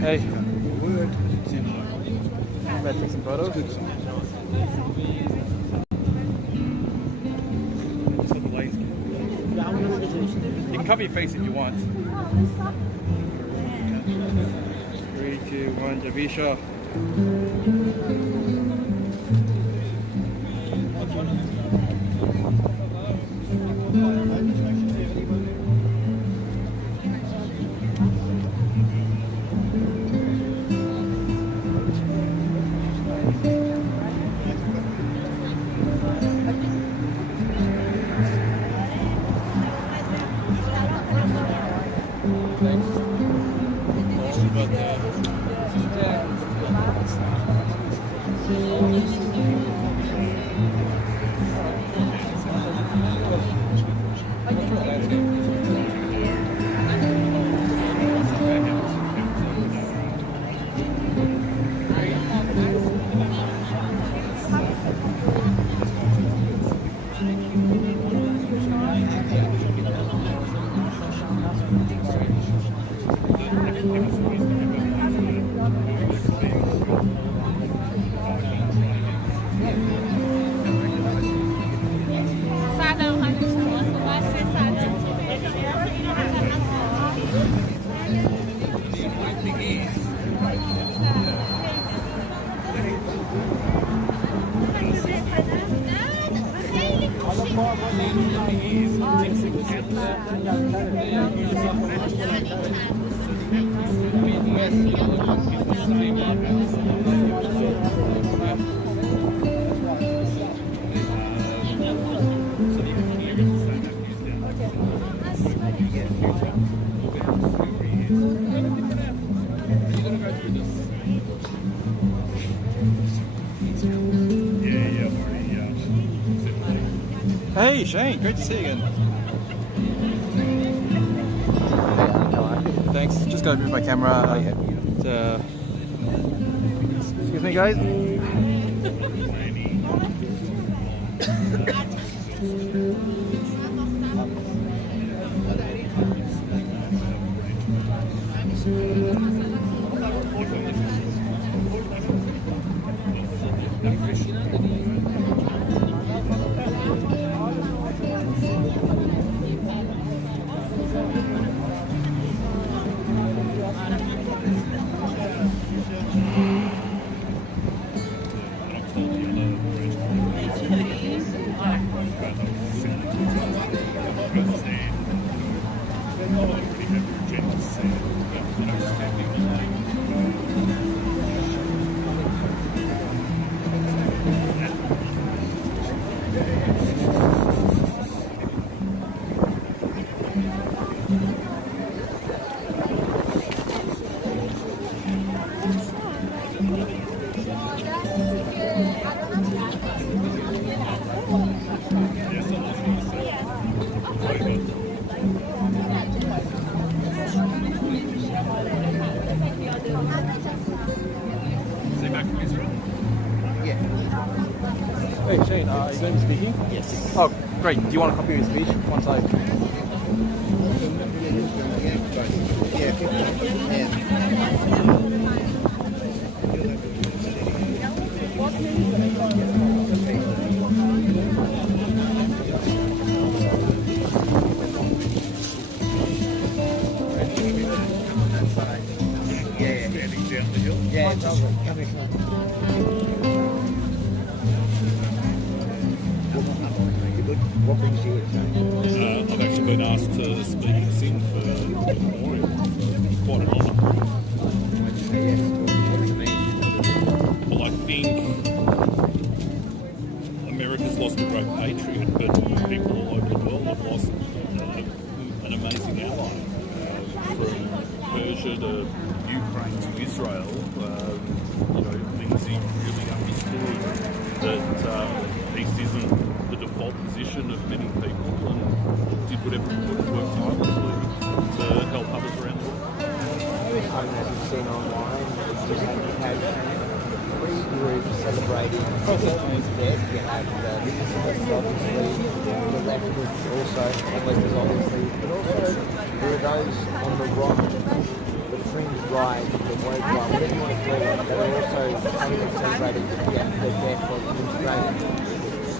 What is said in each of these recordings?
Hey. I'm about to take some photos. You can cover your face if you want. 3, 2, 1, Javisha. Hey Shane, great to see you again. Thanks, just gotta move my camera. Excuse me guys. Hey Shane, are you going to be speaking? Yes. Oh, great. Do you want a copy of your speech? Once I... I've actually been asked to speak and sing for the memorial. It's quite an honour. Well, I think America's lost a great patriot, but people all over the world have lost an amazing ally. From Persia to Ukraine to Israel, Lindsey really understood that peace isn't the default position of many people, and did whatever he could to work tirelessly to help others around the world. As you've seen online, you have three groups celebrating 60 years death. You have the Consulate, obviously, the left group also, and Western obviously, but also there are those on the rock, the fringe ride, the woke ride, whatever you want to call it, that are also coming and celebrating the death of Lindsey Graham.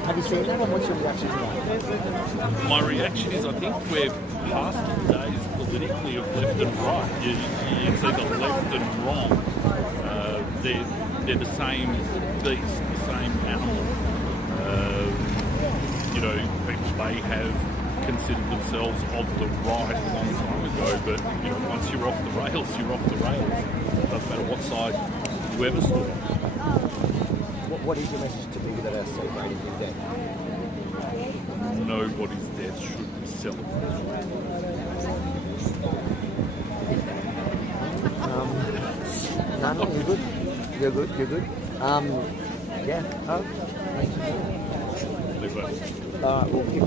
Have you seen that, and what's your reaction to that? My reaction is I think we're past the days politically of left and right. It's either left and wrong. They're the same beast, the same animal. People may have considered themselves of the right a long time ago, but once you're off the rails, you're off the rails. It doesn't matter what side you ever stood on. What is your message to people that are celebrating his death? Nobody's death should be celebrated. No, you're good. You're good. Yeah. Oh. Live well. We'll pick a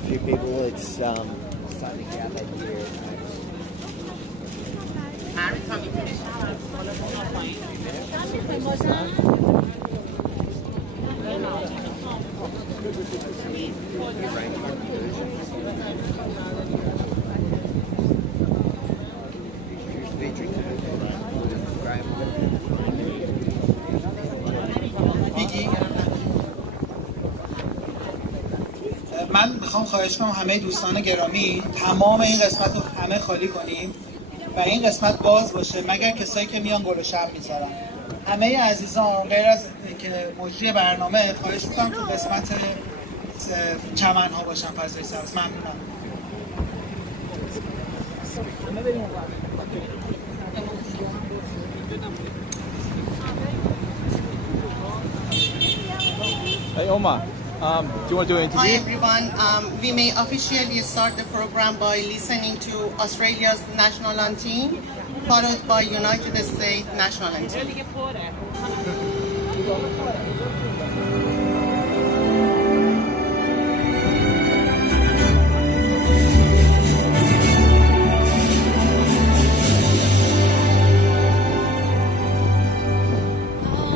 few people. It's starting to get out that year. من میخوام خواهش کنم همه دوستان گرامی تمام این قسمت رو همه خالی کنیم و این قسمت باز باشه مگر کسایی که میان گل و شب میذارن. همه عزیزان غیر از که مجری برنامه خواهش میکنم تو قسمت چمن ها باشن، فضای سبز. ممنونم. Hey Omar, do you want to do an interview? Hi everyone. We may officially start the program by listening to Australia's national anthem, followed by United States national anthem.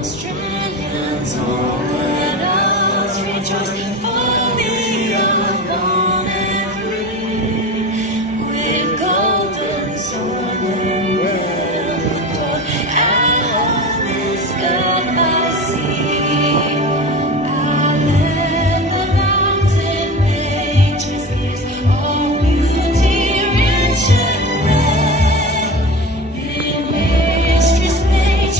Australians all let us rejoice, for we are born and free, with golden sun and wealth of gold, our home is God by sea. Our land, the mountain nature's gives, all beauty rich and rare. In history's page,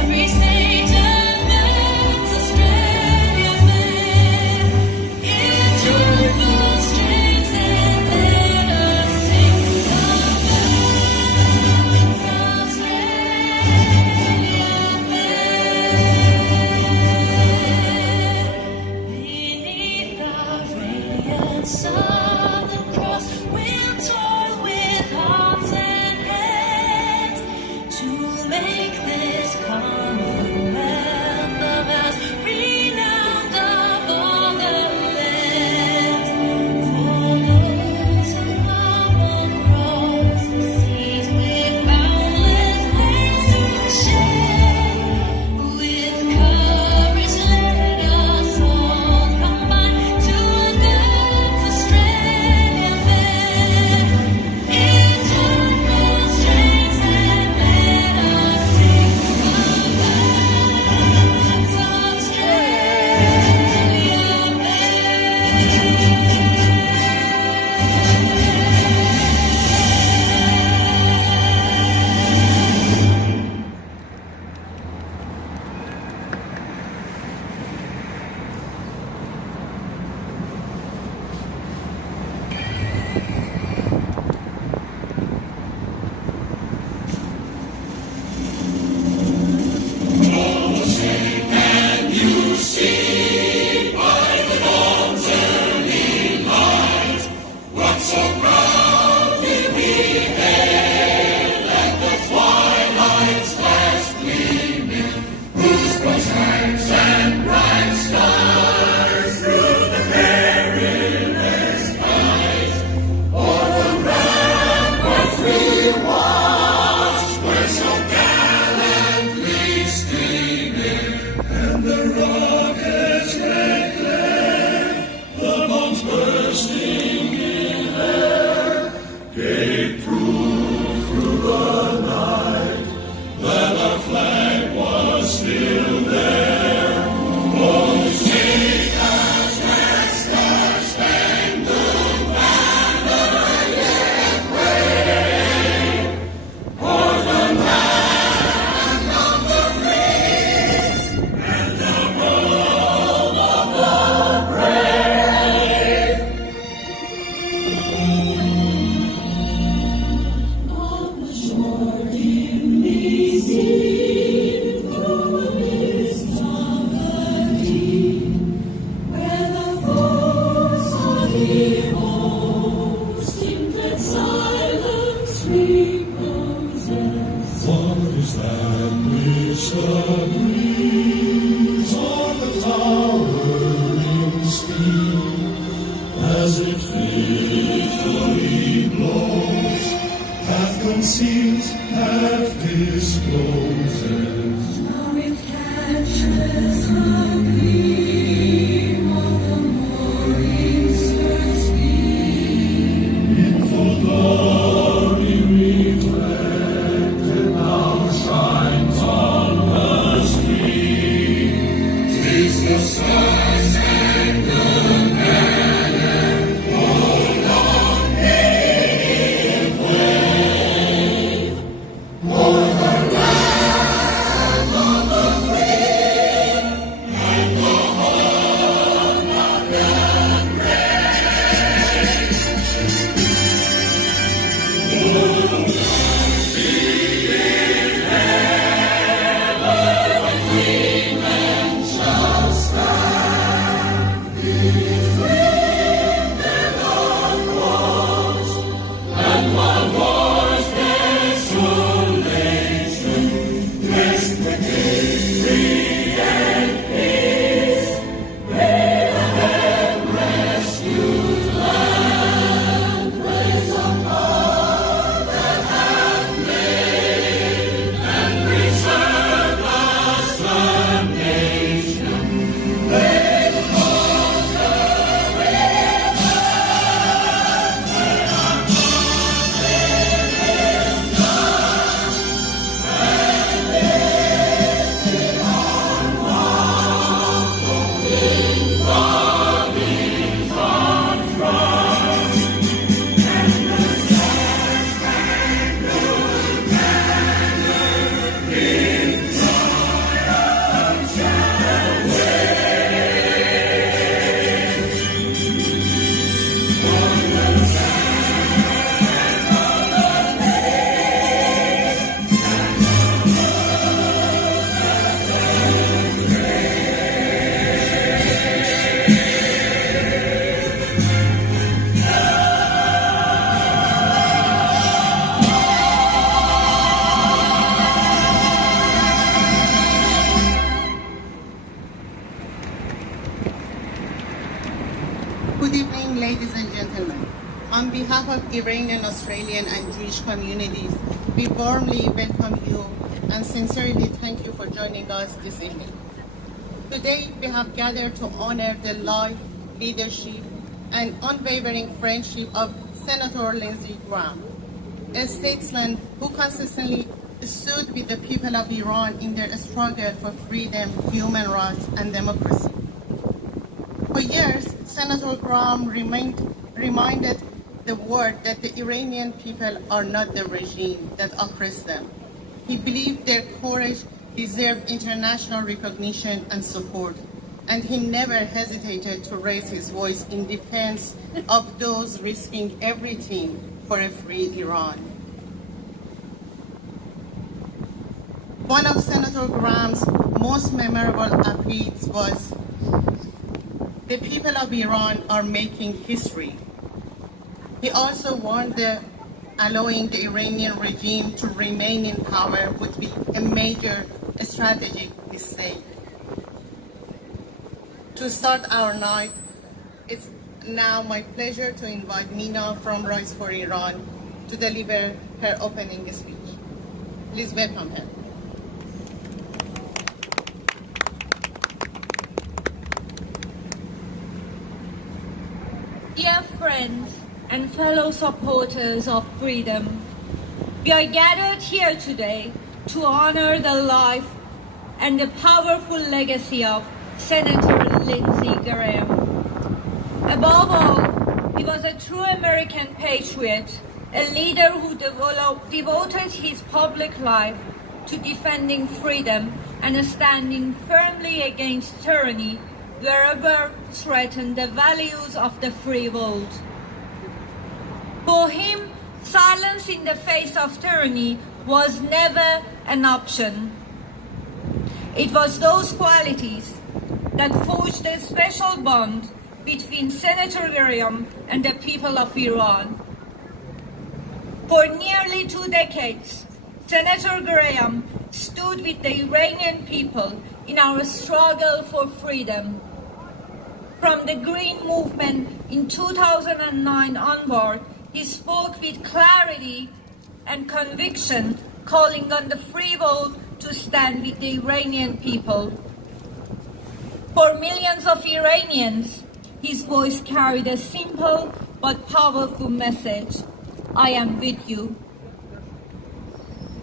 every state amends Australia fair. In joyful strains and let us sing amends Australia fair. Beneath our radiant southern cross, we'll toil with hearts and hands to make this commonwealth of ours renowned of all the lands. For those who come across the seas with boundless plains to share, with courage let us all combine to advance Australia fair. In joyful strains and let us sing amends Australia fair. The bombs bursting in air. Good evening, ladies and gentlemen. On behalf of Iranian, Australian, and Jewish communities, we warmly welcome you and sincerely thank you for joining us this evening. Today, we have gathered to honor the life, leadership, and unwavering friendship of Senator Lindsey Graham, a statesman who consistently stood with the people of Iran in their struggle for freedom, human rights, and democracy. For years, Senator Graham reminded the world that the Iranian people are not the regime that oppressed them. He believed their courage deserved international recognition and support, and he never hesitated to raise his voice in defense of those risking everything for a free Iran. One of Senator Graham's most memorable appeals was, "The people of Iran are making history." He also warned that allowing the Iranian regime to remain in power would be a major strategic mistake. To start our night, it's now my pleasure to invite Mina from Rise for Iran to deliver her opening speech. Please welcome her. Dear friends and fellow supporters of freedom, we are gathered here today to honor the life and the powerful legacy of Senator Lindsey Graham. Above all, he was a true American patriot, a leader who devoted his public life to defending freedom and standing firmly against tyranny wherever threatened the values of the free world. For him, silence in the face of tyranny was never an option. It was those qualities that forged a special bond between Senator Graham and the people of Iran. For nearly 2 decades, Senator Graham stood with the Iranian people in our struggle for freedom. From the Green Movement in 2009 onward, he spoke with clarity and conviction, calling on the free vote to stand with the Iranian people. For millions of Iranians, his voice carried a simple but powerful message: I am with you.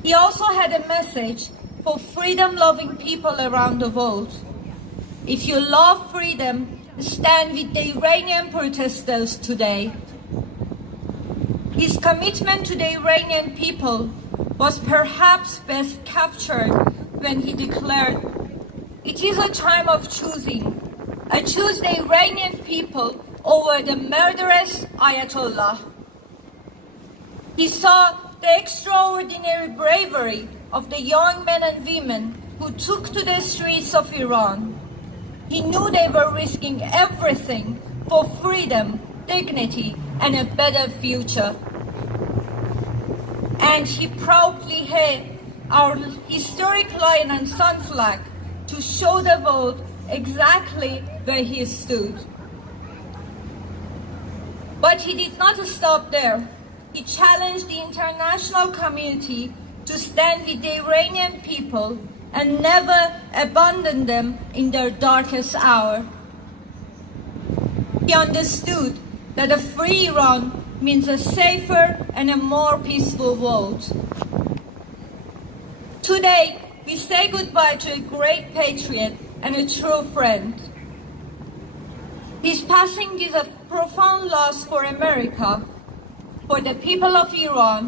He also had a message for freedom-loving people around the world. If you love freedom, stand with the Iranian protesters today. His commitment to the Iranian people was perhaps best captured when he declared, "It is a time of choosing. I choose the Iranian people over the murderous Ayatollah." He saw the extraordinary bravery of the young men and women who took to the streets of Iran. He knew they were risking everything for freedom, dignity, and a better future. And he proudly held our historic lion and sun flag to show the world exactly where he stood. But he did not stop there. He challenged the international community to stand with the Iranian people and never abandon them in their darkest hour. He understood that a free Iran means a safer and a more peaceful world. Today, we say goodbye to a great patriot and a true friend. His passing is a profound loss for America. For the people of Iran,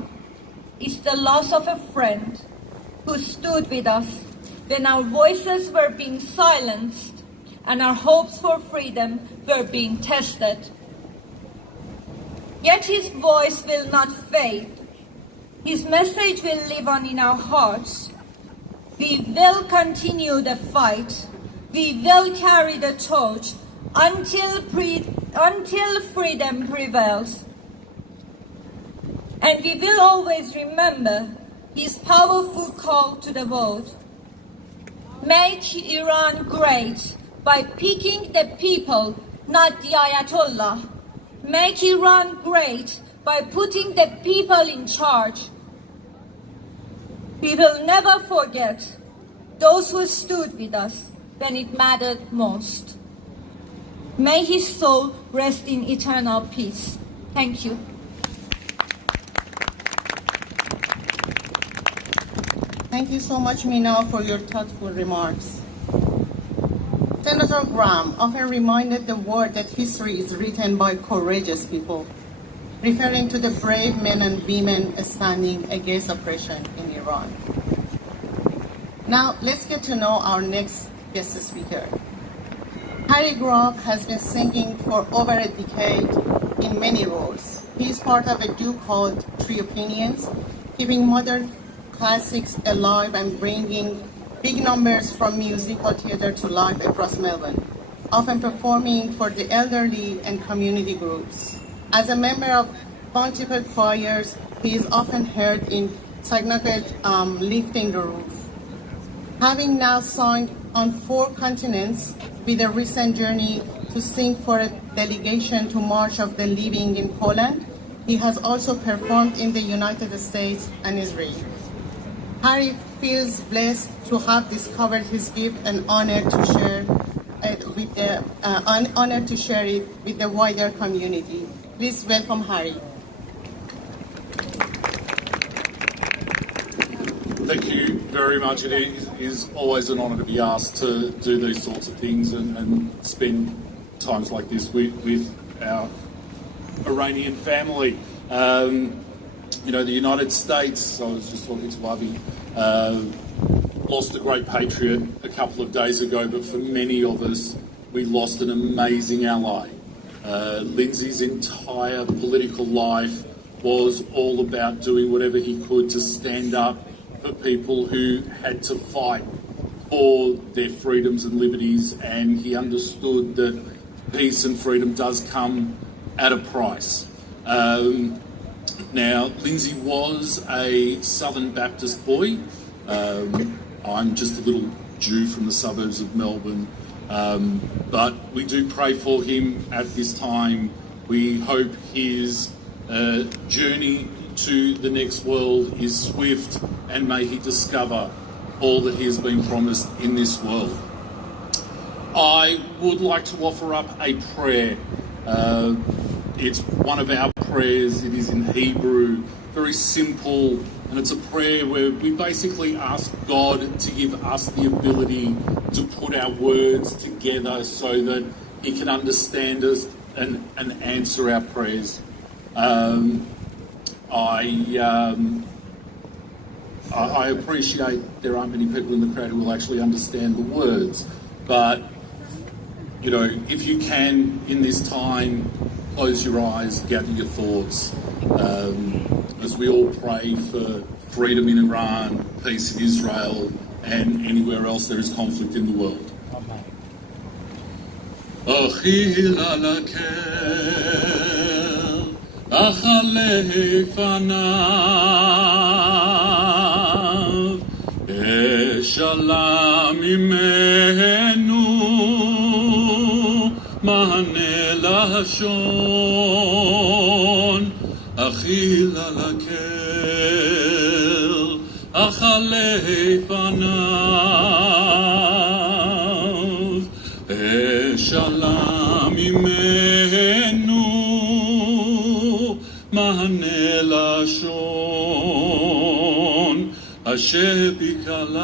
it's the loss of a friend who stood with us when our voices were being silenced and our hopes for freedom were being tested. Yet his voice will not fade. His message will live on in our hearts. We will continue the fight. We will carry the torch until freedom prevails. And we will always remember his powerful call to the world. Make Iran great by picking the people, not the Ayatollah. Make Iran great by putting the people in charge. We will never forget those who stood with us when it mattered most. May his soul rest in eternal peace. Thank you. Thank you so much, Mina, for your thoughtful remarks. Senator Graham often reminded the world that history is written by courageous people, referring to the brave men and women standing against oppression in Iran. Now, let's get to know our next guest speaker. Harry Graham has been singing for over a decade in many roles. He is part of a duo called Three Opinions, keeping modern classics alive and bringing big numbers from musical theater to life across Melbourne, often performing for the elderly and community groups. As a member of multiple choirs, he is often heard in synagogue lifting the roof. Having now sung on 4 continents, with a recent journey to sing for a delegation to March of the Living in Poland, he has also performed in the United States and Israel. Harry feels blessed to have discovered his gift and honored to share it with the wider community. Please welcome Harry. Thank you very much. It is always an honour to be asked to do these sorts of things and spend times like this with our Iranian family. The United States, I was just talking to Avi, lost a great patriot a couple of days ago, but for many of us, we lost an amazing ally. Lindsey's entire political life was all about doing whatever he could to stand up for people who had to fight for their freedoms and liberties, and he understood that peace and freedom does come at a price. Now, Lindsey was a Southern Baptist boy. I'm just a little Jew from the suburbs of Melbourne, but we do pray for him at this time. We hope his journey to the next world is swift, and may he discover all that he has been promised in this world. I would like to offer up a prayer. It's one of our prayers. It is in Hebrew, very simple, and it's a prayer where we basically ask God to give us the ability to put our words together so that he can understand us and answer our prayers. I appreciate there aren't many people in the crowd who will actually understand the words, but you know, if you can, in this time, close your eyes, gather your thoughts, as we all pray for freedom in Iran, peace in Israel, and anywhere else there is conflict in the world. מענה לשון, אכילה לקל, אכלה פניו, אשאלה ממנו, מענה לשון, אשר בקלם,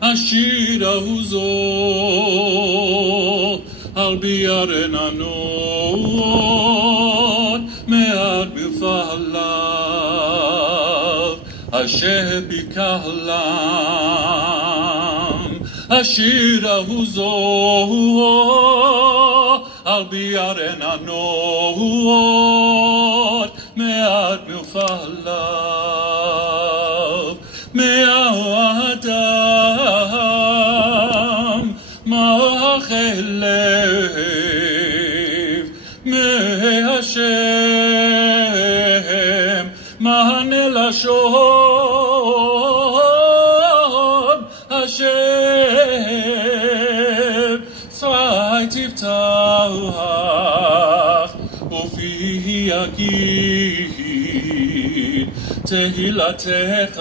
אשירה זו, על ביארן ענות, מעט מפעליו, אשר בקהלם, אשירה זו, על ביארן ענות, מעט מפעליו, מהאדם, מהחלב, מהשם, מענה לשון, השם, צבאי תפתח, ופי יגיד, תהילתך,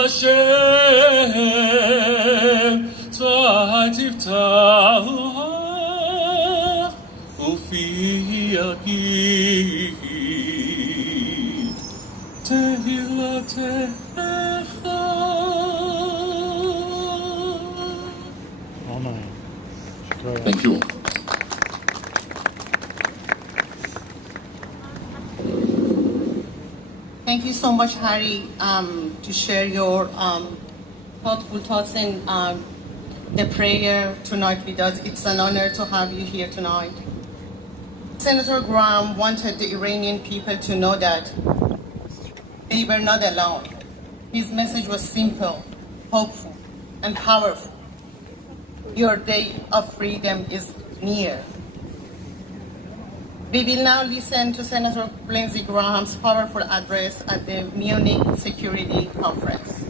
השם צבאי תפתח ופי יגיד תהילתך. Thank you all. Thank you so much, Harry, to share your thoughtful thoughts and the prayer tonight with us. It's an honor to have you here tonight. Senator Graham wanted the Iranian people to know that they were not alone. His message was simple, hopeful, and powerful. Your day of freedom is near. We will now listen to Senator Lindsey Graham's powerful address at the Munich Security Conference.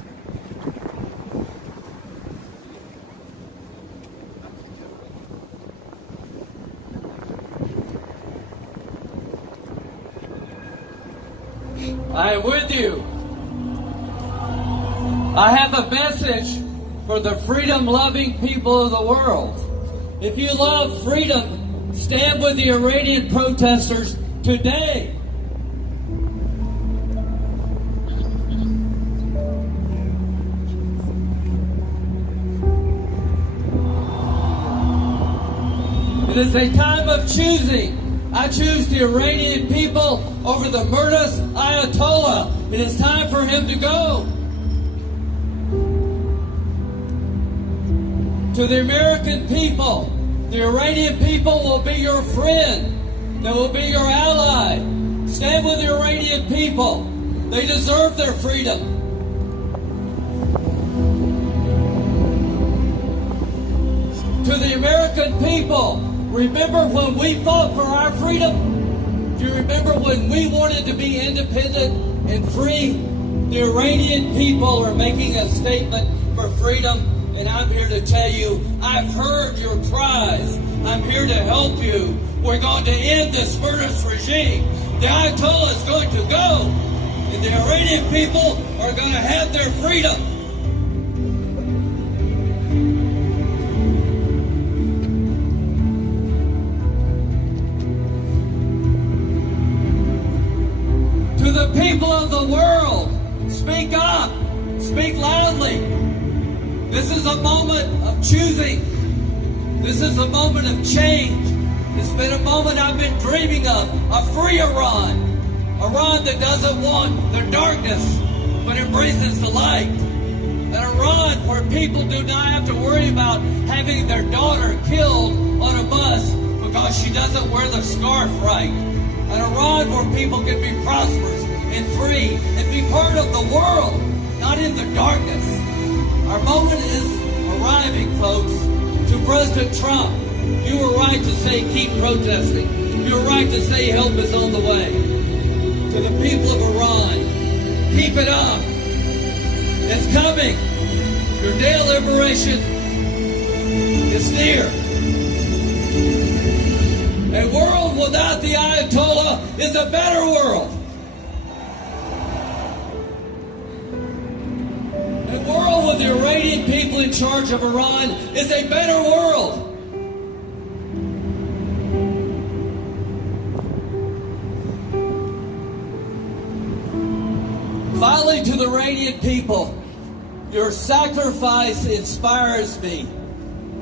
I am with you. I have a message for the freedom-loving people of the world. If you love freedom, stand with the Iranian protesters today. It is a time of choosing. I choose the Iranian people over the murderous Ayatollah. It is time for him to go. To the American people, the Iranian people will be your friend. They will be your ally. Stand with the Iranian people. They deserve their freedom. To the American people, remember when we fought for our freedom? Do you remember when we wanted to be independent and free? The Iranian people are making a statement for freedom, and I'm here to tell you, I've heard your cries. I'm here to help you. We're going to end this murderous regime. The Ayatollah is going to go, and the Iranian people are going to have their freedom. To the people of the world, speak up, speak loudly. This is a moment of choosing. This is a moment of change. It's been a moment I've been dreaming of, a free Iran. Iran that doesn't want the darkness, but embraces the light. An Iran where people do not have to worry about having their daughter killed on a bus because she doesn't wear the scarf right. An Iran where people can be prosperous and free and be part of the world, not in the darkness. Our moment is arriving, folks. To President Trump, you were right to say keep protesting. You were right to say help is on the way. To the people of Iran, keep it up. It's coming. Your day of liberation is near. A world without the Ayatollah is a better world. A world with the Iranian people in charge of Iran is a better world. Finally, to the Iranian people, your sacrifice inspires me.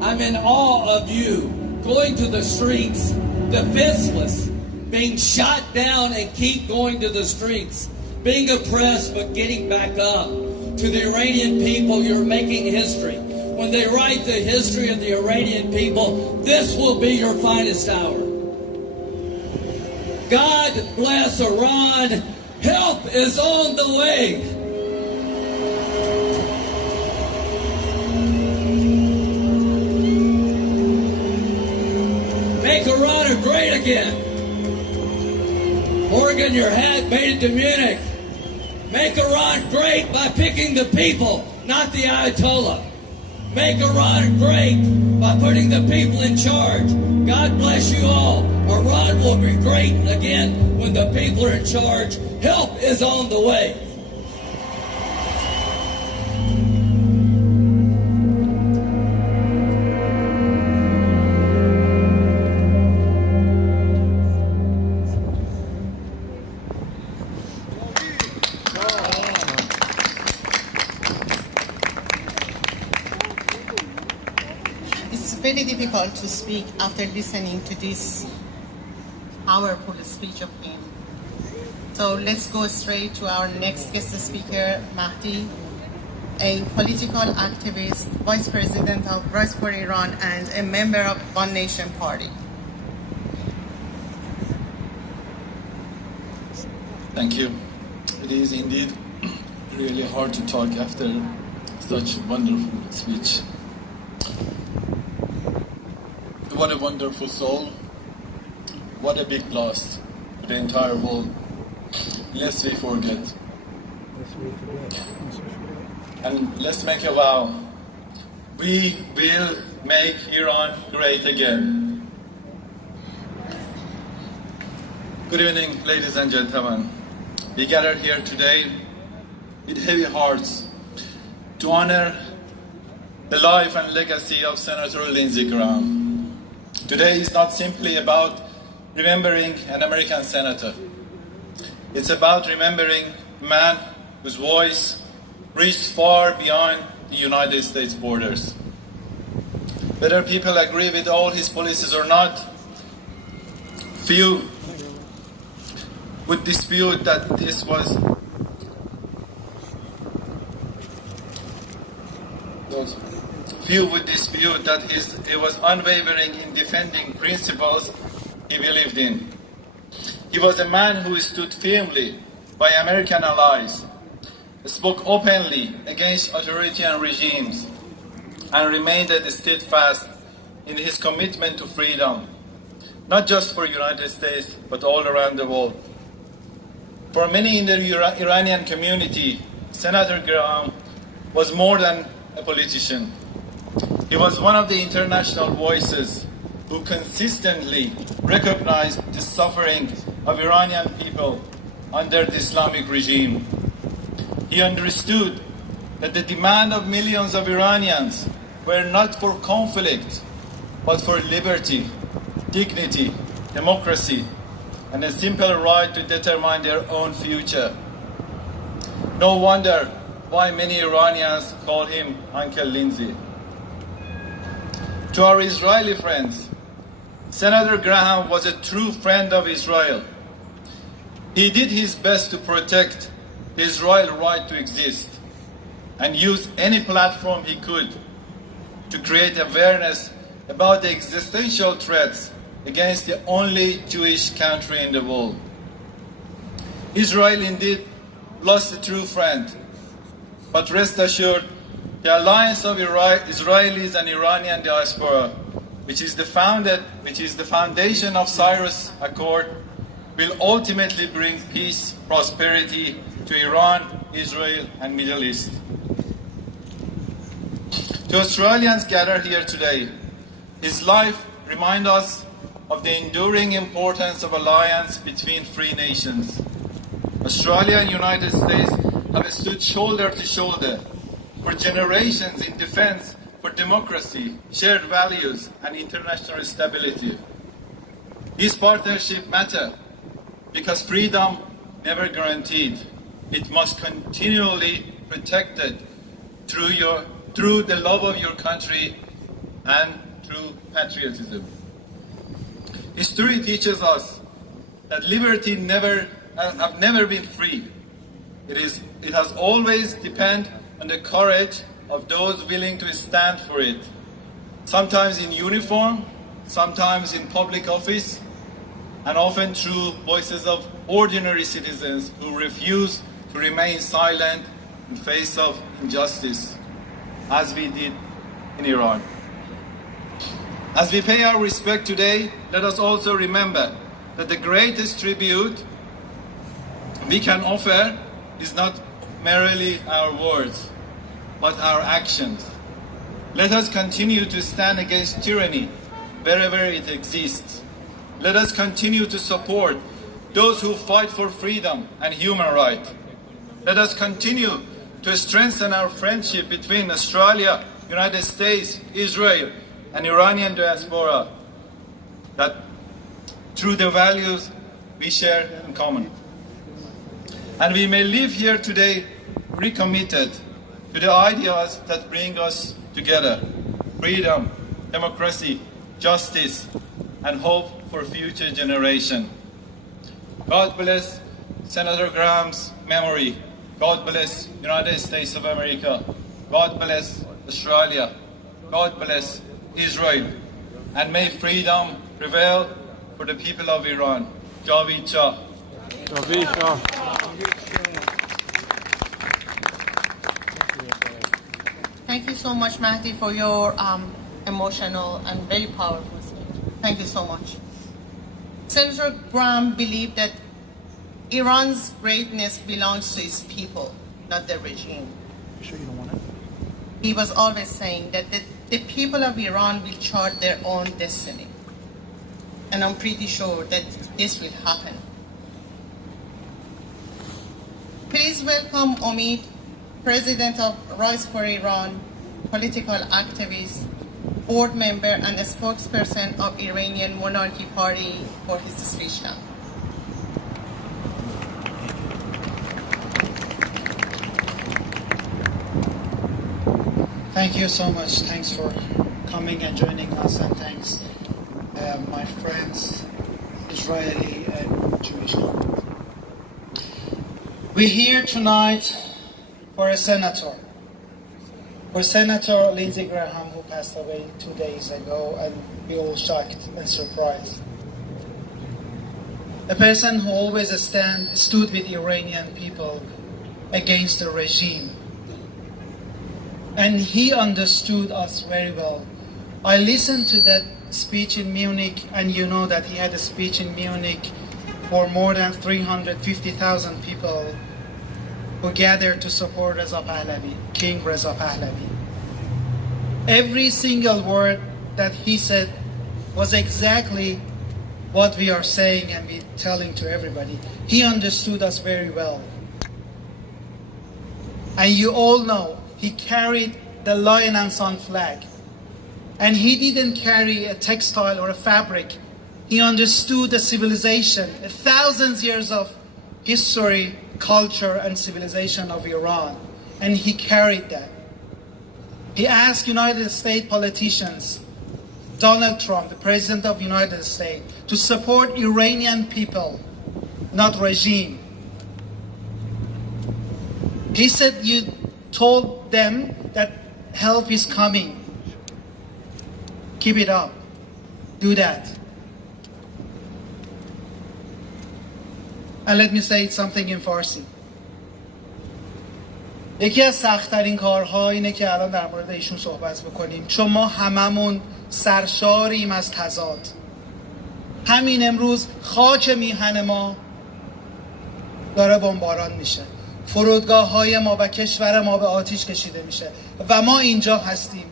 I'm in awe of you, going to the streets, defenseless, being shot down and keep going to the streets, being oppressed but getting back up. To the Iranian people, you're making history. When they write the history of the Iranian people, this will be your finest hour. God bless Iran. Help is on the way. Make Iran great again. Morgan, your hat made it to Munich. Make Iran great by picking the people, not the Ayatollah. Make Iran great by putting the people in charge. God bless you all. Iran will be great again when the people are in charge. Help is on the way. It's very difficult to speak after listening to this powerful speech of him. So let's go straight to our next guest speaker, Mahdi, a political activist, vice president of Rise for Iran, and a member of One Nation Party. Thank you. It is indeed really hard to talk after such a wonderful speech. What a wonderful soul. What a big loss to the entire world. Lest we forget. And let's make a vow. We will make Iran great again. Good evening, ladies and gentlemen. We gather here today with heavy hearts to honor the life and legacy of Senator Lindsey Graham. Today is not simply about remembering an American senator. It's about remembering a man whose voice reached far beyond the United States borders. Whether people agree with all his policies or not, few would dispute that this was he was unwavering in defending principles he believed in. He was a man who stood firmly by American allies, spoke openly against authoritarian regimes, and remained steadfast in his commitment to freedom, not just for the United States, but all around the world. For many in the Iranian community, Senator Graham was more than a politician. He was one of the international voices who consistently recognized the suffering of Iranian people under the Islamic regime. He understood that the demand of millions of Iranians were not for conflict, but for liberty, dignity, democracy, and a simple right to determine their own future. No wonder why many Iranians call him Uncle Lindsey. To our Israeli friends, Senator Graham was a true friend of Israel. He did his best to protect the Israeli right to exist and used any platform he could to create awareness about the existential threats against the only Jewish country in the world. Israel indeed lost a true friend, but rest assured, the alliance of Israelis and Iranian diaspora, which is the foundation of Cyrus Accord, will ultimately bring peace, prosperity to Iran, Israel, and Middle East. To Australians gathered here today, his life reminds us of the enduring importance of alliance between free nations. Australia and United States have stood shoulder to shoulder for generations in defense for democracy, shared values, and international stability. This partnership matters because freedom never guaranteed. It must continually protected through the love of your country and through patriotism. History teaches us that liberty have never been free. It has always depended on the courage of those willing to stand for it, sometimes in uniform, sometimes in public office, and often through voices of ordinary citizens who refuse to remain silent in face of injustice, as we did in Iran. As we pay our respect today, let us also remember that the greatest tribute we can offer is not merely our words, but our actions. Let us continue to stand against tyranny wherever it exists. Let us continue to support those who fight for freedom and human rights. Let us continue to strengthen our friendship between Australia, United States, Israel, and Iranian diaspora, that through the values we share in common. And we may live here today recommitted to the ideas that bring us together: freedom, democracy, justice, and hope for future generation. God bless Senator Graham's memory. God bless United States of America. God bless Australia. God bless Israel. And may freedom prevail for the people of Iran. Javid Shah. Javid Shah. Thank you so much, Mahdi, for your emotional and very powerful speech. Thank you so much. Senator Graham believed that Iran's greatness belongs to its people, not the regime. Sure you don't want it? He was always saying that the people of Iran will chart their own destiny. And I'm pretty sure that this will happen. Please welcome Omid, President of Rise for Iran, political activist, board member, and a spokesperson of Iranian Monarchy Party, for his speech now. Thank you so much. Thanks for coming. coming and joining us, and thanks my friends, Israeli and Jewish community. We're here tonight for a senator. For Senator Lindsey Graham, who passed away 2 days ago, and we all shocked and surprised. A person who always stood with Iranian people against the regime. And he understood us very well. I listened to that speech in Munich, and you know that he had a speech in Munich for more than 350,000 people who gathered to support Reza Pahlavi, King Reza Pahlavi. Every single word that he said was exactly what we are saying and we telling to everybody. He understood us very well. And you all know he carried the lion and sun flag. And he didn't carry a textile or a fabric. He understood the civilization, thousands years of history, culture, and civilization of Iran. And he carried that. He asked United States politicians, Donald Trump, the President of the United States, to support Iranian people, not regime. He said, you told them that help is coming. Keep it up. Do that. And let me say something in Farsi. یکی از سخت‌ترین کارها اینه که الان در مورد ایشون صحبت بکنیم، چون ما هممون سرشاریم از تضاد. همین امروز خاک میهن ما داره بمباران میشه، فرودگاه‌های ما و کشور ما به آتیش کشیده میشه و ما اینجا هستیم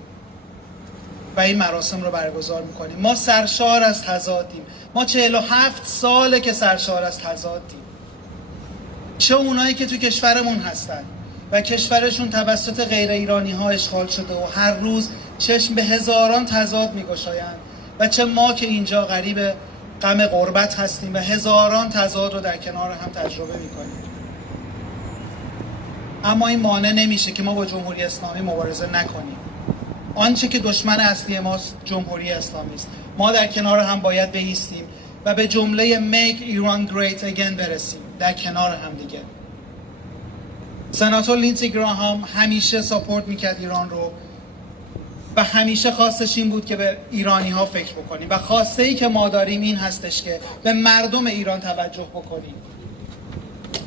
و این مراسم رو برگزار میکنیم. ما سرشار از تضادیم. ما 47 ساله که سرشار از تضادیم. چه اونایی که تو کشورمون هستن و کشورشون توسط غیر ایرانی ها اشغال شده و هر روز چشم به هزاران تضاد میگشایند، و چه ما که اینجا غریب غم غربت هستیم و هزاران تضاد رو در کنار هم تجربه میکنیم. اما این مانع نمیشه که ما با جمهوری اسلامی مبارزه نکنیم. آنچه که دشمن اصلی ماست جمهوری اسلامی است. ما در کنار هم باید بایستیم و به جمله Make Iran Great Again برسیم، در کنار هم دیگه. سناتور لینزی گراهام همیشه ساپورت میکرد ایران رو و همیشه خواستش این بود که به ایرانی ها فکر بکنیم و خواسته ای که ما داریم این هستش که به مردم ایران توجه بکنیم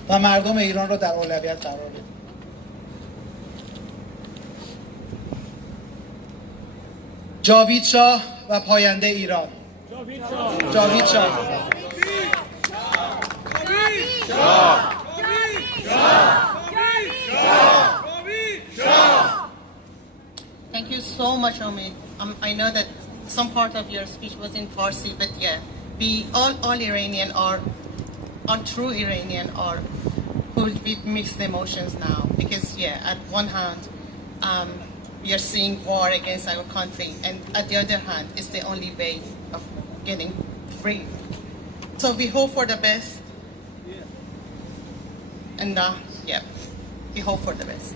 و مردم ایران رو در اولویت قرار بدیم. جاوید شاه و پاینده ایران. جاوید شاه. Thank you so much, Omid. I know that some part of your speech was in Farsi, but yeah, we all Iranian are, all true Iranian are filled with mixed emotions now, because yeah, at one hand, we are seeing war against our country, and at the other hand, it's the only way of getting free. So we hope for the best, and yeah, we hope for the best.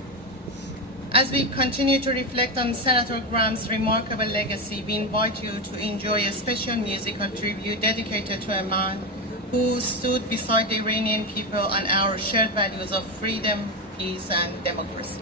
As we continue to reflect on Senator Graham's remarkable legacy, we invite you to enjoy a special musical tribute dedicated to a man who stood beside the Iranian people and our shared values of freedom, peace, and democracy.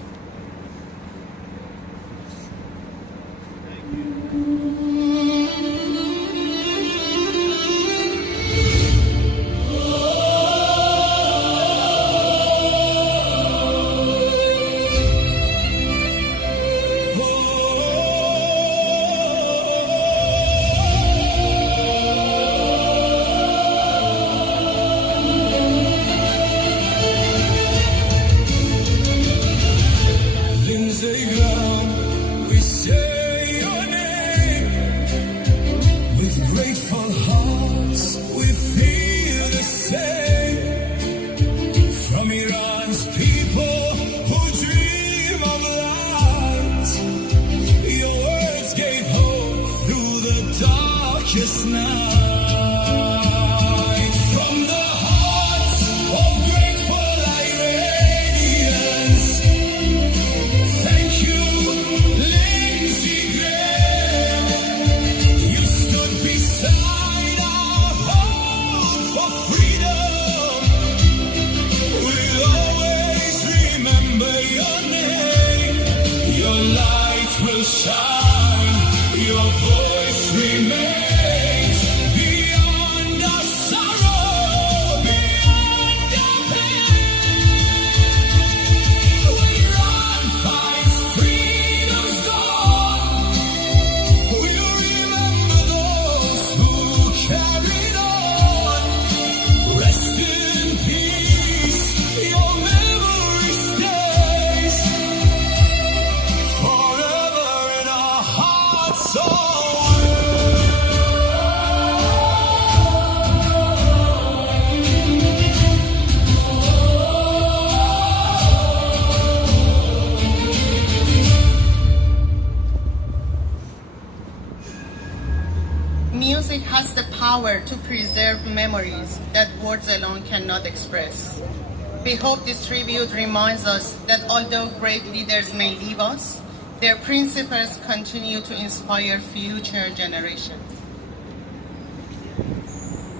Thank you, Lindsey Graham. Music has the power to preserve memories that words alone cannot express. We hope this tribute reminds us that although great leaders may leave us, their principles continue to inspire future generations.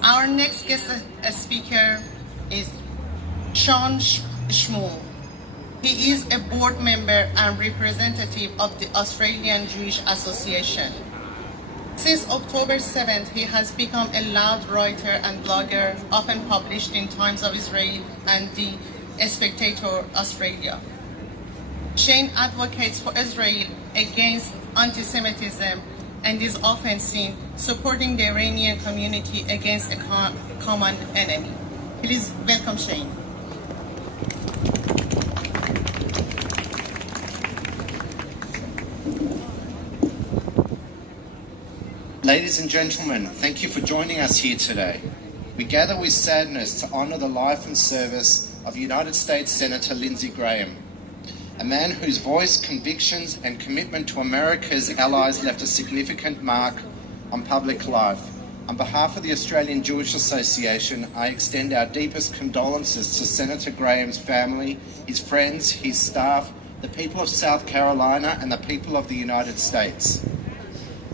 Our next guest speaker is Sean Schmuel. He is a board member and representative of the Australian Jewish Association. Since October 7th, he has become a loud writer and blogger, often published in Times of Israel and The Spectator Australia. Shane advocates for Israel against anti-Semitism and is often seen supporting the Iranian community against a common enemy. Please welcome Shane. Ladies and gentlemen, thank you for joining us here today. We gather with sadness to honour the life and service of United States Senator Lindsey Graham, a man whose voice, convictions and commitment to America's allies left a significant mark on public life. On behalf of the Australian Jewish Association, I extend our deepest condolences to Senator Graham's family, his friends, his staff, the people of South Carolina and the people of the United States.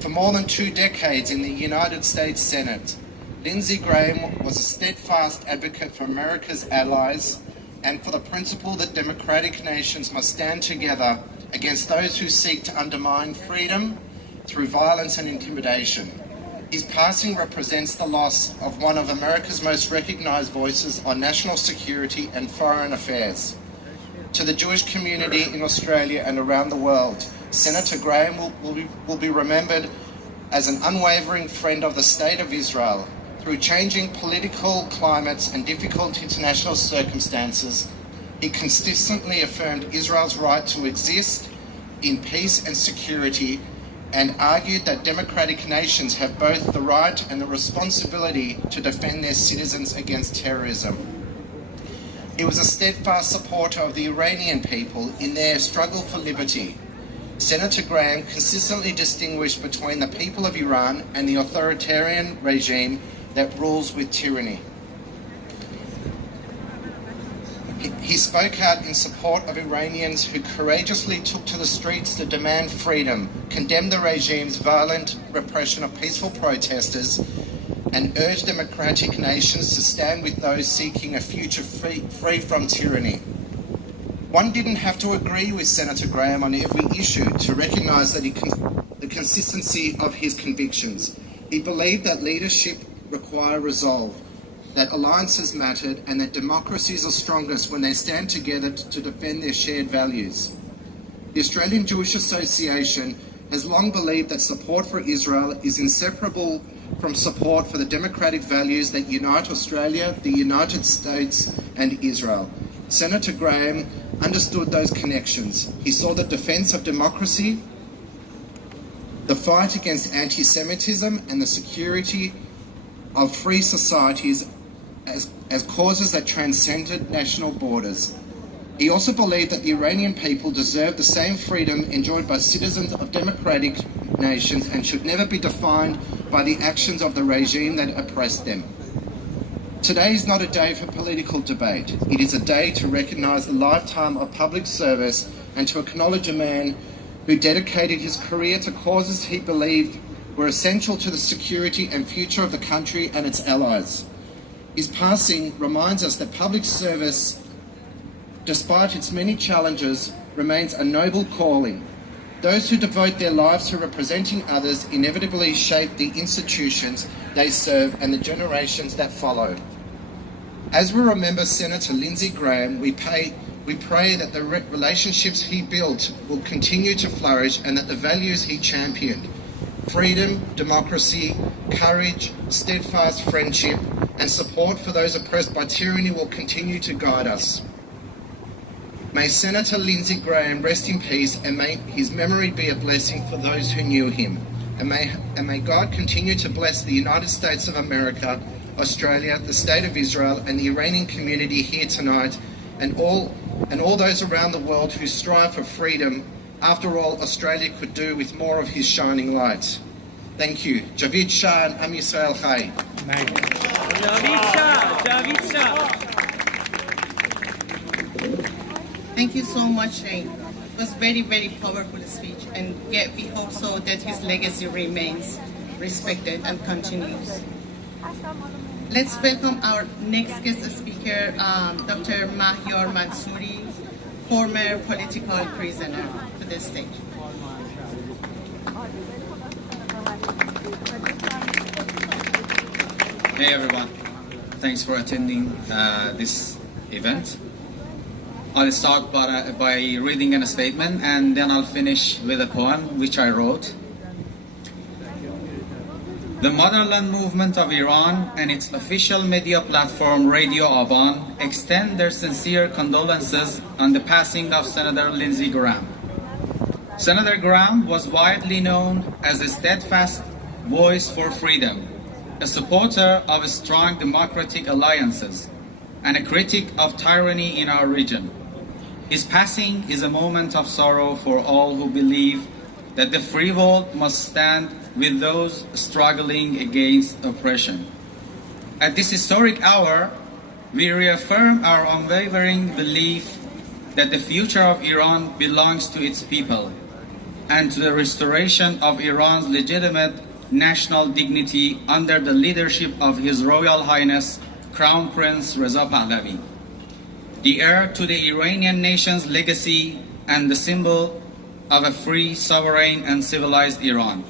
For more than 2 decades in the United States Senate, Lindsey Graham was a steadfast advocate for America's allies and for the principle that democratic nations must stand together against those who seek to undermine freedom through violence and intimidation. His passing represents the loss of one of America's most recognised voices on national security and foreign affairs. To the Jewish community in Australia and around the world, Senator Graham will be remembered as an unwavering friend of the State of Israel. Through changing political climates and difficult international circumstances, he consistently affirmed Israel's right to exist in peace and security and argued that democratic nations have both the right and the responsibility to defend their citizens against terrorism. He was a steadfast supporter of the Iranian people in their struggle for liberty. Senator Graham consistently distinguished between the people of Iran and the authoritarian regime that rules with tyranny. He spoke out in support of Iranians who courageously took to the streets to demand freedom, condemned the regime's violent repression of peaceful protesters, and urged democratic nations to stand with those seeking a future free from tyranny. One didn't have to agree with Senator Graham on every issue to recognise that the consistency of his convictions. He believed that leadership require resolve, that alliances mattered, and that democracies are strongest when they stand together to defend their shared values. The Australian Jewish Association has long believed that support for Israel is inseparable from support for the democratic values that unite Australia, the United States, and Israel. Senator Graham understood those connections. He saw the defence of democracy, the fight against anti-Semitism, and the security of free societies as causes that transcended national borders. He also believed that the Iranian people deserve the same freedom enjoyed by citizens of democratic nations and should never be defined by the actions of the regime that oppressed them. Today is not a day for political debate. It is a day to recognise the lifetime of public service and to acknowledge a man who dedicated his career to causes he believed were essential to the security and future of the country and its allies. His passing reminds us that public service, despite its many challenges, remains a noble calling. Those who devote their lives to representing others inevitably shape the institutions they serve and the generations that follow. As we remember Senator Lindsey Graham, we pray that the relationships he built will continue to flourish and that the values he championed, freedom, democracy, courage, steadfast friendship, and support for those oppressed by tyranny will continue to guide us. May Senator Lindsey Graham rest in peace and may his memory be a blessing for those who knew him. And may God continue to bless the United States of America, Australia, the State of Israel, and the Iranian community here tonight, and all those around the world who strive for freedom. After all, Australia could do with more of his shining light. Thank you. Javid Shah and Am Yisrael Chai. Thank you so much, Shane. It was very, very powerful speech, and yeah, we hope so that his legacy remains respected and continues. Let's welcome our next guest speaker, Dr. Mahyar Mansouri, former political prisoner, to the stage. Hey everyone, thanks for attending this event. I'll start by reading a statement and then I'll finish with a poem which I wrote. The Motherland Movement of Iran and its official media platform Radio Aban extend their sincere condolences on the passing of Senator Lindsey Graham. Senator Graham was widely known as a steadfast voice for freedom, a supporter of strong democratic alliances, and a critic of tyranny in our region. His passing is a moment of sorrow for all who believe that the free world must stand with those struggling against oppression. At this historic hour, we reaffirm our unwavering belief that the future of Iran belongs to its people and to the restoration of Iran's legitimate national dignity under the leadership of His Royal Highness Crown Prince Reza Pahlavi, the heir to the Iranian nation's legacy and the symbol of a free, sovereign, and civilized Iran.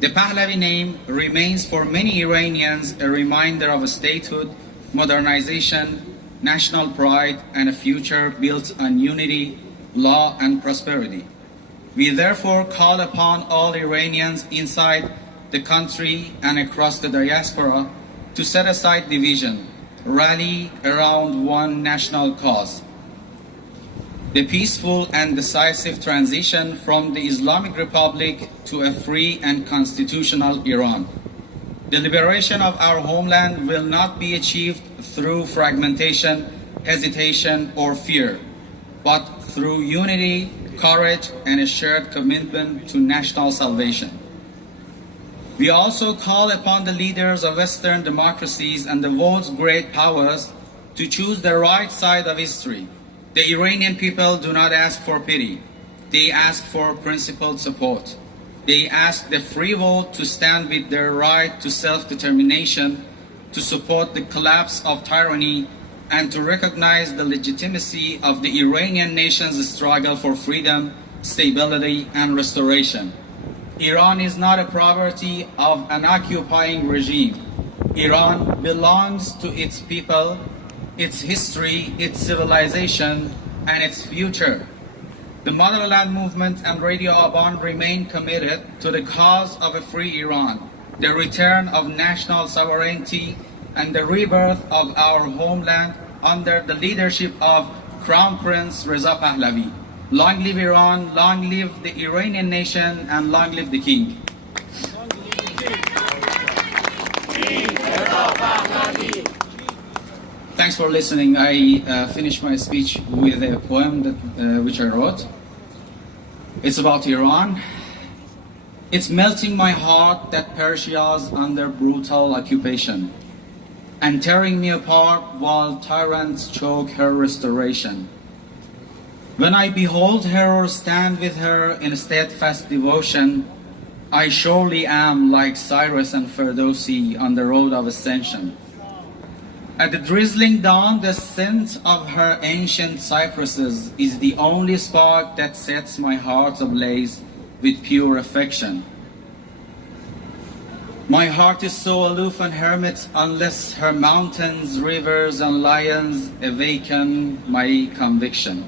The Pahlavi name remains for many Iranians a reminder of statehood, modernization, national pride, and a future built on unity, law, and prosperity. We therefore call upon all Iranians inside the country and across the diaspora to set aside division, rally around one national cause: the peaceful and decisive transition from the Islamic Republic to a free and constitutional Iran. The liberation of our homeland will not be achieved through fragmentation, hesitation, or fear, but through unity, courage, and a shared commitment to national salvation. We also call upon the leaders of Western democracies and the world's great powers to choose the right side of history. The Iranian people do not ask for pity. They ask for principled support. They ask the free world to stand with their right to self-determination, to support the collapse of tyranny, and to recognize the legitimacy of the Iranian nation's struggle for freedom, stability, and restoration. Iran is not a property of an occupying regime. Iran belongs to its people, its history, its civilization, and its future. The Motherland Movement and Radio Aban remain committed to the cause of a free Iran, the return of national sovereignty, and the rebirth of our homeland under the leadership of Crown Prince Reza Pahlavi. Long live Iran, long live the Iranian nation, and long live the king. Thanks for listening. I finished my speech with a poem which I wrote. It's about Iran. It's melting my heart that Persia's under brutal occupation and tearing me apart while tyrants choke her restoration. When I behold her or stand with her in steadfast devotion, I surely am like Cyrus and Ferdowsi on the road of ascension. At the drizzling dawn, the scent of her ancient cypresses is the only spark that sets my heart ablaze with pure affection. My heart is so aloof and hermit unless her mountains, rivers, and lions awaken my conviction.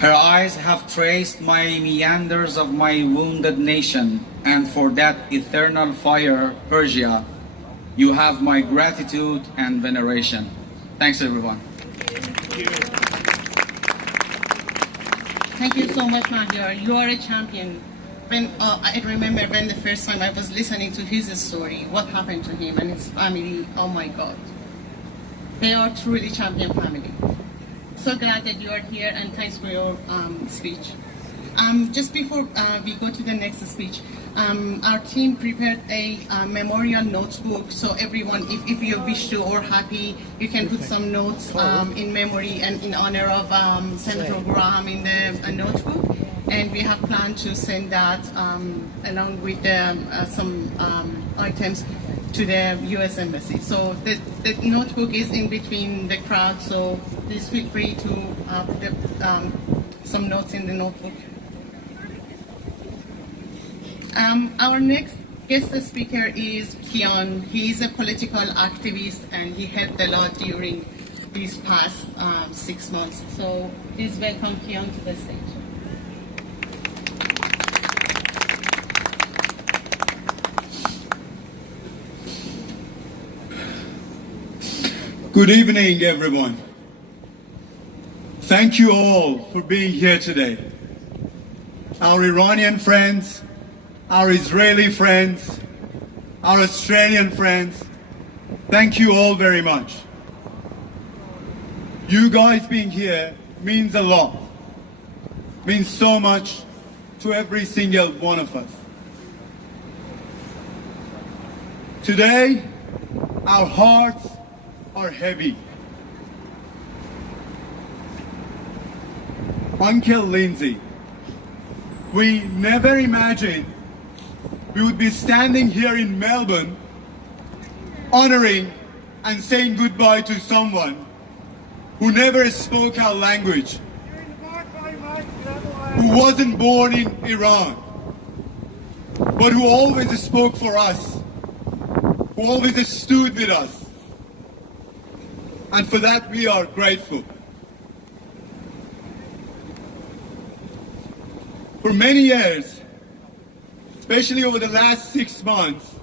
Her eyes have traced my meanders of my wounded nation, and for that eternal fire, Persia, you have my gratitude and veneration. Thanks, everyone. Thank you so much, Mahyar. You are a champion. I remember when the first time I was listening to his story, what happened to him and his family. Oh my God. They are truly champion family. So glad that you are here, and thanks for your speech. Just before we go to the next speech, Our team prepared a memorial notebook, so everyone, if you wish to or happy, you can put some notes in memory and in honor of Senator Graham in the notebook. And we have planned to send that along with some items to the U.S. Embassy. So the notebook is in between the crowd, so please feel free to put some notes in the notebook. Our next guest speaker is Kian. He is a political activist and he helped a lot during these past 6 months. So please welcome Kian to the stage. Good evening, everyone. Thank you all for being here today. Our Iranian friends, our Israeli friends, our Australian friends, thank you all very much. You guys being here means a lot, means so much to every single one of us. Today, our hearts are heavy. Uncle Lindsey, we never imagined we would be standing here in Melbourne honoring and saying goodbye to someone who never spoke our language, who wasn't born in Iran, but who always spoke for us, who always stood with us. And for that we are grateful. For many years, especially over the last 6 months,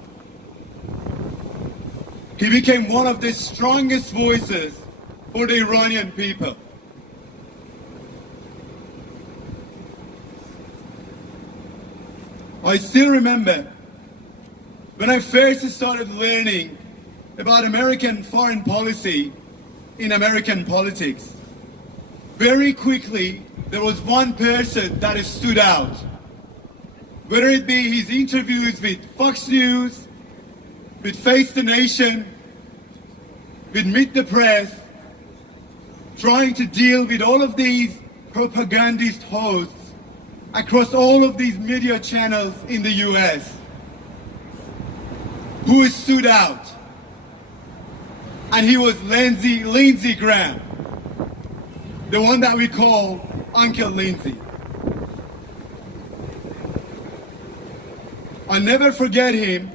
he became one of the strongest voices for the Iranian people. I still remember when I first started learning about American foreign policy in American politics. Very quickly, there was one person that stood out. Whether it be his interviews with Fox News, with Face the Nation, with Meet the Press, trying to deal with all of these propagandist hosts across all of these media channels in the US, who stood out. And he was Lindsey Graham, the one that we call Uncle Lindsey. I'll never forget him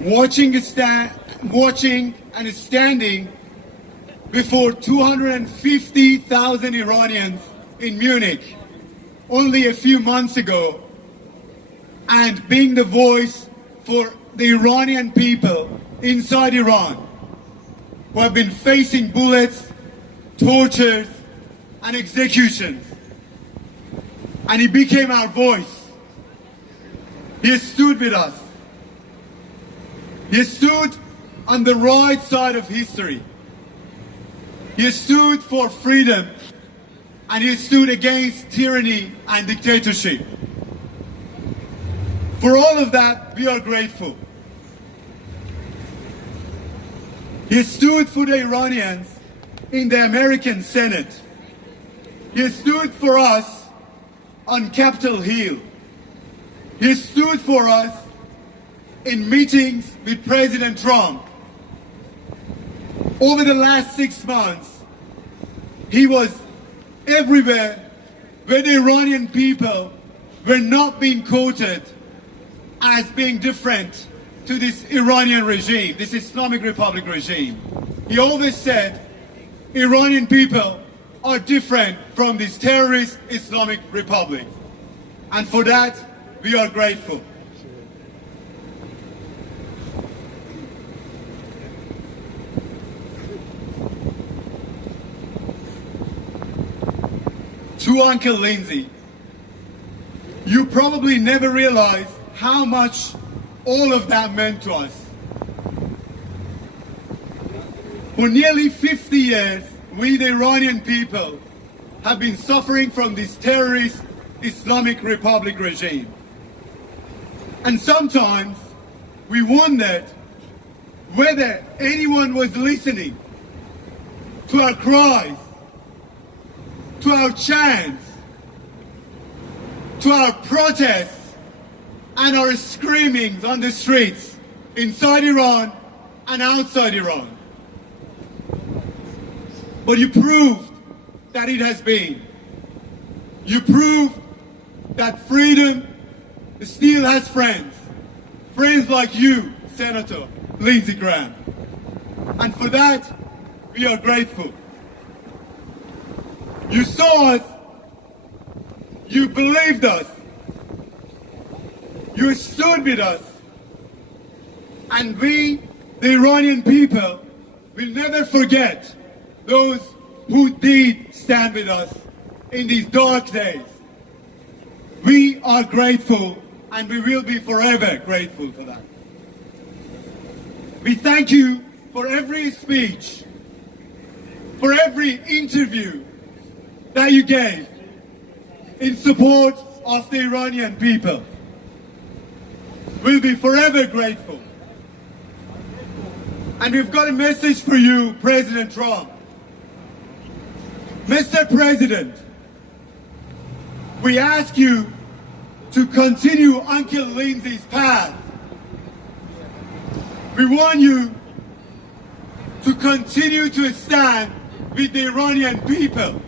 watching and standing before 250,000 Iranians in Munich only a few months ago, and being the voice for the Iranian people inside Iran, who have been facing bullets, tortures, and executions. And he became our voice. He stood with us. He stood on the right side of history. He stood for freedom, and he stood against tyranny and dictatorship. For all of that, we are grateful. He stood for the Iranians in the American Senate. He stood for us on Capitol Hill. He stood for us in meetings with President Trump. Over the last 6 months, he was everywhere where the Iranian people were not being quoted as being different to this Iranian regime, this Islamic Republic regime. He always said Iranian people are different from this terrorist Islamic Republic. And for that, we are grateful. To Uncle Lindsey, you probably never realized how much all of that meant to us. For nearly 50 years, we, the Iranian people, have been suffering from this terrorist Islamic Republic regime. And sometimes we wondered whether anyone was listening to our cries, to our chants, to our protests and our screamings on the streets inside Iran and outside Iran. But you proved that it has been. You proved that freedom still has friends. Friends like you, Senator Lindsey Graham. And for that, we are grateful. You saw us. You believed us. You stood with us. And we, the Iranian people, will never forget those who did stand with us in these dark days. We are grateful, and we will be forever grateful for that. We thank you for every speech, for every interview that you gave in support of the Iranian people. We'll be forever grateful. And we've got a message for you, President Trump. Mr. President, we ask you to continue Uncle Lindsey's path. We want you to continue to stand with the Iranian people,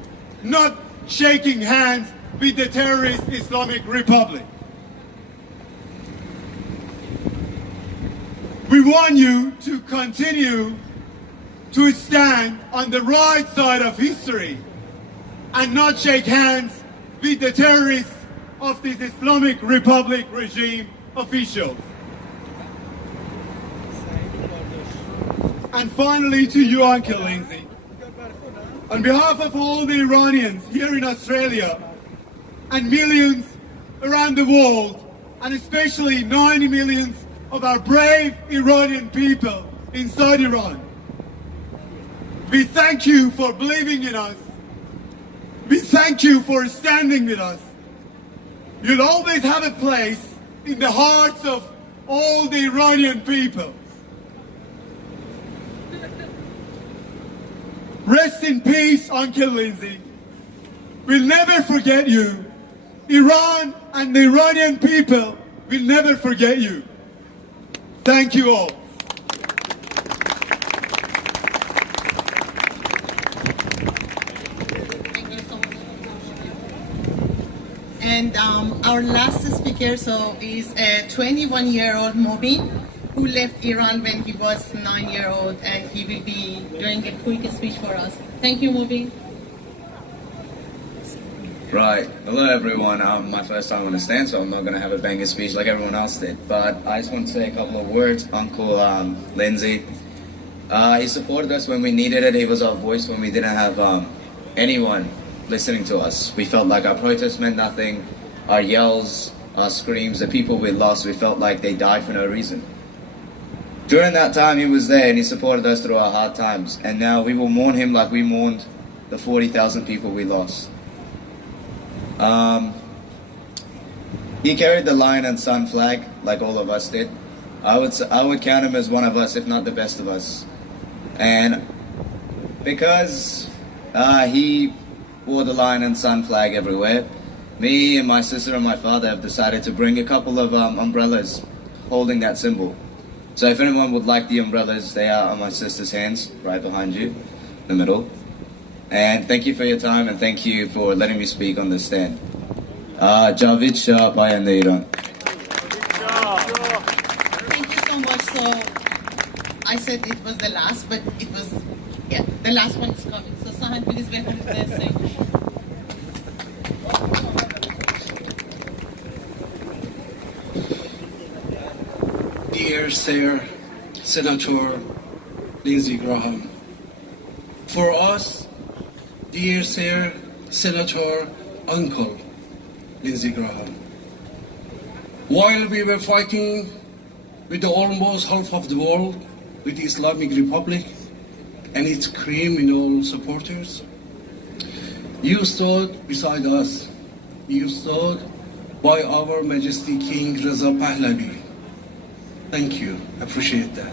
not shaking hands with the terrorist Islamic Republic. We want you to continue to stand on the right side of history and not shake hands with the terrorists of this Islamic Republic regime officials. And finally to you, Uncle Lindsey, on behalf of all the Iranians here in Australia and millions around the world, and especially 90 million of our brave Iranian people inside Iran, we thank you for believing in us. We thank you for standing with us. You'll always have a place in the hearts of all the Iranian people. Rest in peace, Uncle Lindsey. We'll never forget you. Iran and the Iranian people will never forget you. Thank you all. And our last speaker is a 21-year-old Mubin who left Iran when he was 9-year-old, and he will be doing a quick speech for us. Thank you, Mubin. Right. Hello, everyone. My first time on the stand, so I'm not going to have a banger speech like everyone else did. But I just want to say a couple of words. Uncle Lindsey, he supported us when we needed it. He was our voice when we didn't have anyone listening to us. We felt like our protests meant nothing. Our yells, our screams, the people we lost, we felt like they died for no reason. During that time, he was there and he supported us through our hard times. And now we will mourn him like we mourned the 40,000 people we lost. He carried the lion and sun flag like all of us did. I would count him as one of us, if not the best of us. And because he wore the lion and sun flag everywhere, me and my sister and my father have decided to bring a couple of umbrellas holding that symbol. So if anyone would like the umbrellas, they are on my sister's hands, right behind you, in the middle. And thank you for your time, and thank you for letting me speak on this stand. Javid Shah, Payande Iran. Thank you so much. So I said it was the last, but it was, yeah, the last one is coming. So Sahan, please welcome to the stage. Dear Sir, Senator Lindsey Graham, for us, dear Sir, Senator Uncle Lindsey Graham, while we were fighting with the almost half of the world, with the Islamic Republic and its criminal supporters, you stood beside us. You stood by our Majesty King Reza Pahlavi. Thank you, appreciate that.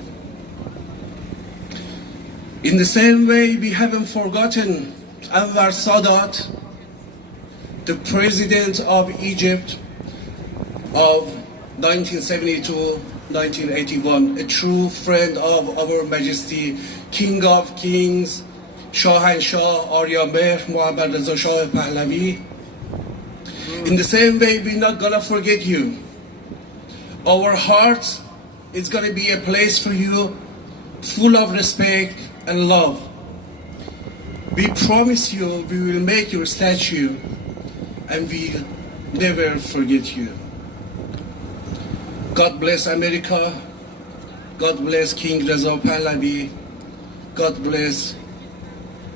In the same way, we haven't forgotten Anwar Sadat, the President of Egypt of 1972-1981, a true friend of our Majesty King of Kings, Shahanshah Arya Mehr Muhammad Reza Shah Pahlavi. In the same way, we're not gonna forget you. Our hearts is gonna be a place for you full of respect and love. We promise you we will make your statue and we'll never forget you. God bless America. God bless King Reza Pahlavi. God bless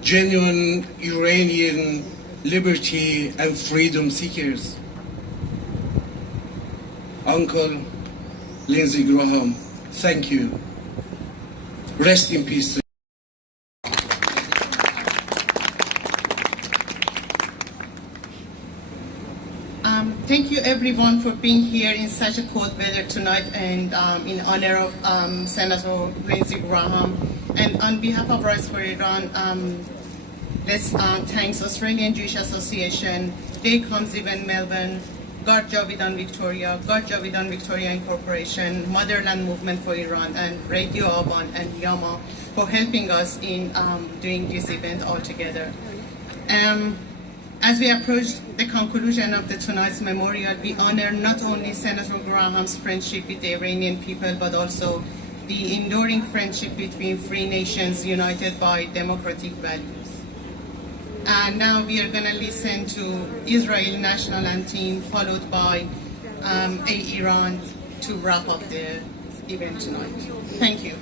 genuine Iranian liberty and freedom seekers. Uncle Lindsey Graham, thank you. Rest in peace. Thank you everyone for being here in such a cold weather tonight and in honor of Senator Lindsey Graham. And on behalf of Rise for Iran, let's thank Australian Jewish Association, Day Comes Even Melbourne, God Javidan Victoria, God Javidan Victoria Incorporation, Motherland Movement for Iran, and Radio Aban and Yama for helping us in doing this event all together. As we approach the conclusion of tonight's memorial, we honor not only Senator Graham's friendship with the Iranian people, but also the enduring friendship between free nations united by democratic values. And now we are going to listen to Israel national anthem, followed by Iran to wrap up the event tonight. Thank you.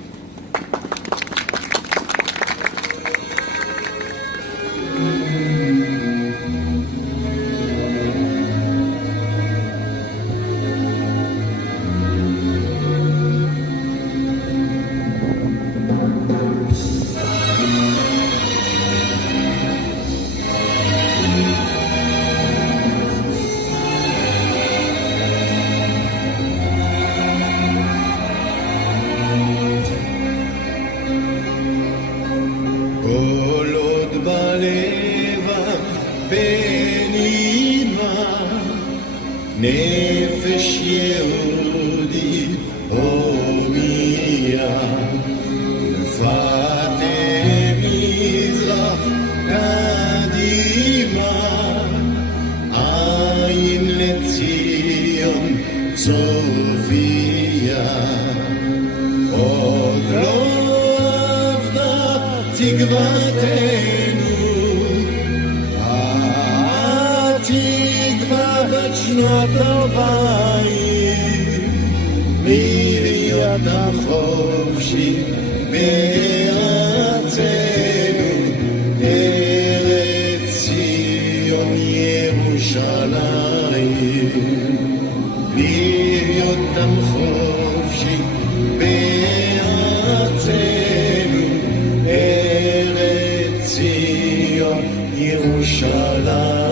נפש יהודי הומיה נפת מזרח קדימה עין לציון צופיה עוד לא אבדה תקוותנו התקווה בת שנות 40 מלהיות החופשי בארצנו ארץ ציון ירושלים להיות החופשי בארצנו ארץ ציון ירושלים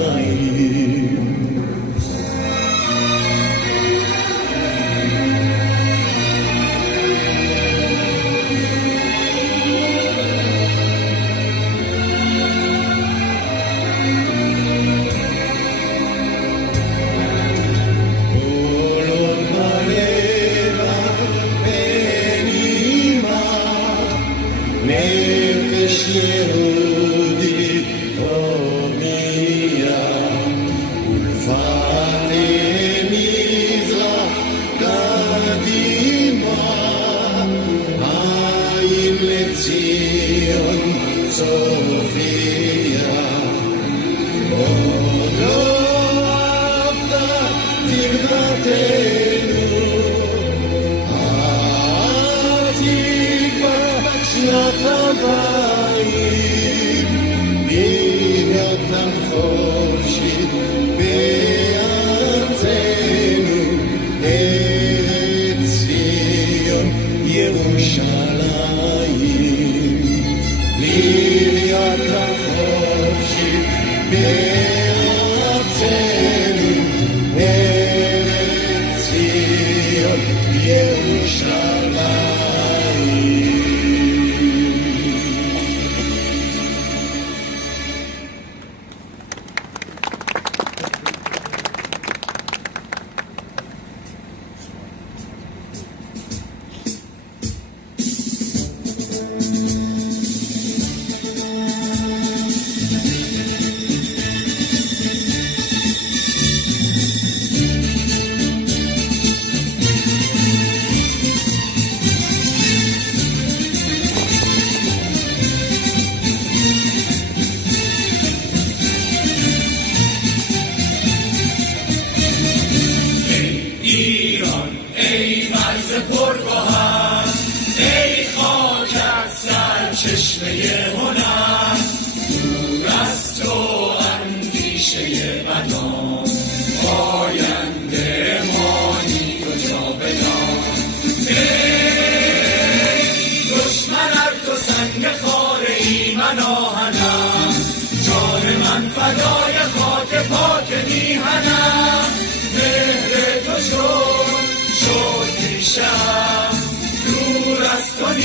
ירושלים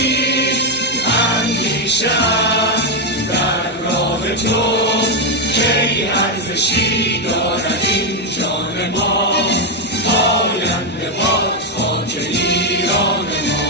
نیست اندیشه‌ام در راه تو کی ارزشی دارد این جان ما پاینده باد خاک ایران ما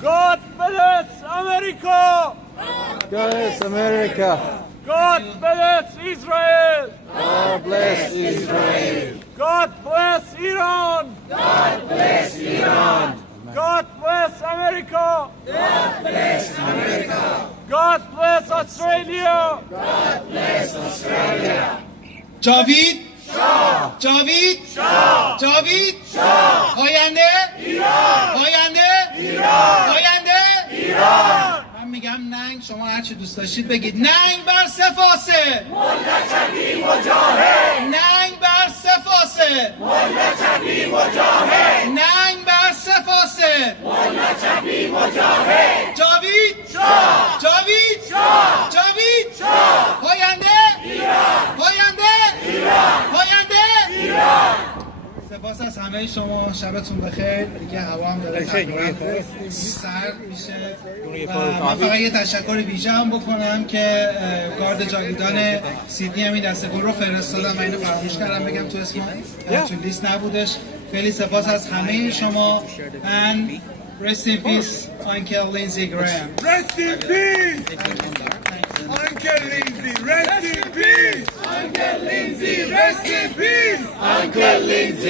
God bless America! God bless America! God bless Israel! God bless Israel! God bless Iran! God bless Iran! God bless America! God bless America! God bless Australia! God bless Australia! جاوید شاه! جاوید شاه! جاوید شاه! آینده ایران! آینده ایران! آینده ایران! من میگم ننگ، شما هر چی دوست داشتید بگید. ننگ بر سفاسه ملتچبی مجاهد! ننگ بر سفاسه ملتچبی مجاهد! ننگ بر سفاسه ملتچبی مجاهد! جاوید شاه! جاوید شاه! جاوید شاه! آینده ایران! آینده ایران! آینده ایران! سپاس از همه شما، شبتون بخیر. دیگه هوا هم داره تقریبا سرد میشه و من فقط یه تشکر ویژه هم بکنم که گارد جاویدان سیدنی همین دسته گل رو فرستادم و اینو فراموش کردم بگم تو اسم تو لیست نبودش. خیلی سپاس از همه شما. and rest in peace Uncle Lindsey Graham. Rest in peace! Uncle Lindsey, rest in peace! Uncle Lindsey, rest in peace! Uncle Lindsey!